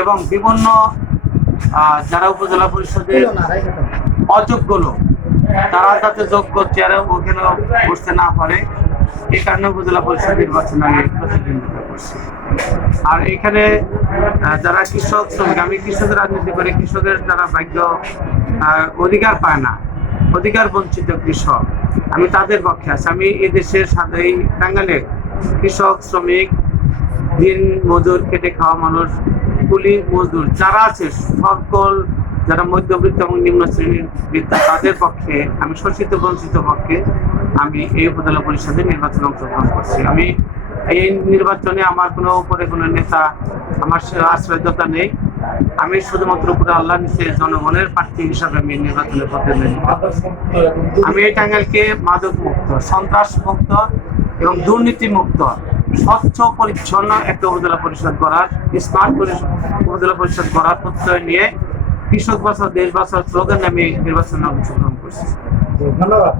এবং বিভিন্ন যারা উপজেলা পরিষদের অযোগ্য লোক তারা যাতে যোগ্য চেয়ারে ওখানে বসতে না পারে এই কারণে উপজেলা পরিষদ নির্বাচন আমি প্রতিদ্বন্দ্বিতা করছি। আর এখানে যারা কৃষক শ্রমিক আমি কৃষকের রাজনীতি করে কৃষকের যারা ভাগ্য অধিকার পায় না অধিকার বঞ্চিত কৃষক আমি তাদের পক্ষে আছি। আমি এই দেশের সাথে এই টাঙ্গালে কৃষক শ্রমিক দিন মজুর খেটে খাওয়া মানুষ কুলি মজদুর যারা আছে, সকল যারা মধ্যবিত্ত এবং নিম্ন শ্রেণির বৃত্ত তাদের পক্ষে, আমি শোষিত, বঞ্চিত পক্ষে আমি এই উপজেলা পরিষদে নির্বাচনে অংশগ্রহণ করছি আমি এই নির্বাচনে আমার কোনো উপরে কোনো নেতা, আমার আশ্রয়তা নেই আমি শুধুমাত্র উপরে আল্লাহ নিচে জনগণের প্রার্থী হিসাবে আমি নির্বাচনে করছি। আমি এই টাঙ্গাইলকে মাদক মুক্ত সন্ত্রাস মুক্ত এবং দুর্নীতি মুক্ত স্বচ্ছ পরিচ্ছন্ন একটা উপজেলা পরিষদ করার স্মার্ট উপজেলা পরিষদ করার প্রত্যয় নিয়ে কৃষক বাসা দেশ বাসার স্লোগান নামে নির্বাচনে অংশগ্রহণ করছি। ধন্যবাদ।